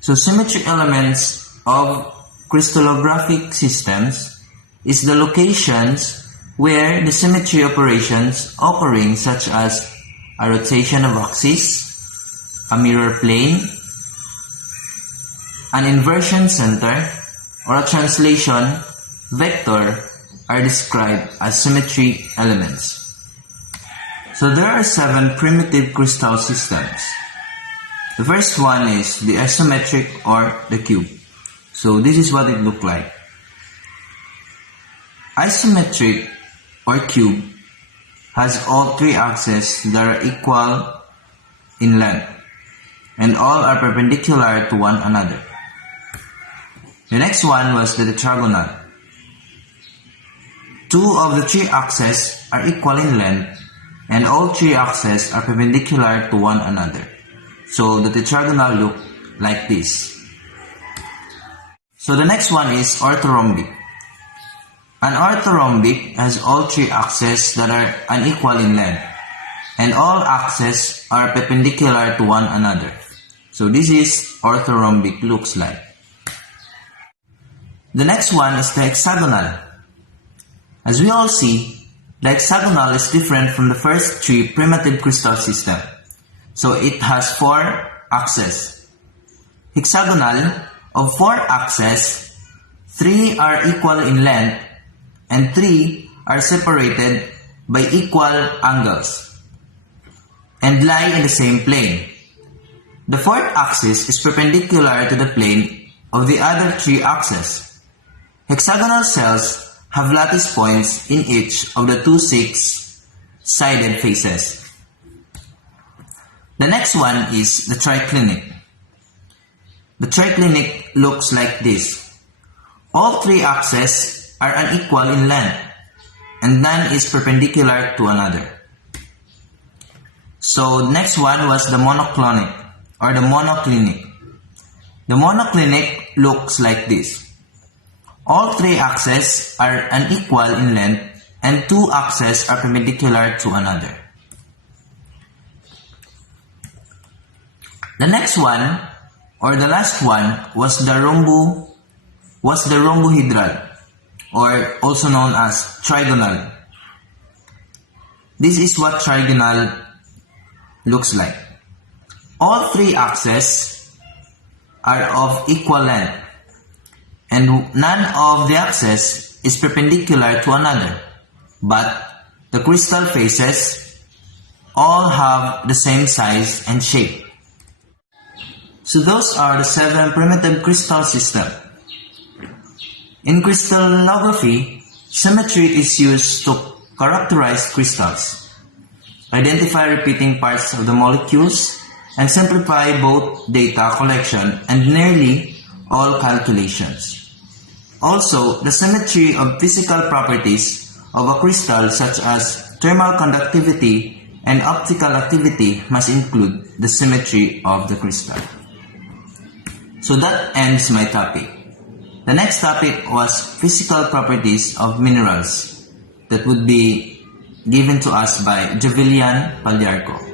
So symmetry elements of crystallographic systems is the locations where the symmetry operations occurring, such as a rotation of axis, a mirror plane, an inversion center, or a translation vector are described as symmetry elements. So there are 7 primitive crystal systems. The first one is the isometric or the cube. So this is what it looks like. Isometric or cube has all 3 axes that are equal in length and all are perpendicular to one another. The next one was the tetragonal. 2 of the 3 axes are equal in length and all 3 axes are perpendicular to one another. So the tetragonal look like this. So the next one is orthorhombic. An orthorhombic has all 3 axes that are unequal in length and all axes are perpendicular to one another. So this is orthorhombic looks like. The next one is the hexagonal. As we all see, the hexagonal is different from the first 3 primitive crystal systems. So it has 4 axes. Hexagonal of 4 axes, 3 are equal in length and 3 are separated by equal angles and lie in the same plane. The 4th axis is perpendicular to the plane of the other 3 axes. Hexagonal cells have lattice points in each of the 2 6-sided faces. The next one is the triclinic. The triclinic looks like this. All 3 axes are unequal in length and none is perpendicular to another. So next one was the monoclonic or the monoclinic. The monoclinic looks like this. All 3 axes are unequal in length and 2 axes are perpendicular to another. The next one or the last one was the rhombohedral or also known as trigonal. This is what trigonal looks like. All 3 axes are of equal length and none of the axes is perpendicular to another, but the crystal faces all have the same size and shape. So those are the 7 primitive crystal systems. In crystallography, symmetry is used to characterize crystals, identify repeating parts of the molecules, and simplify both data collection and nearly all calculations. Also, the symmetry of physical properties of a crystal such as thermal conductivity and optical activity must include the symmetry of the crystal. So that ends my topic. The next topic was physical properties of minerals that would be given to us by Jovillian Pagliarco.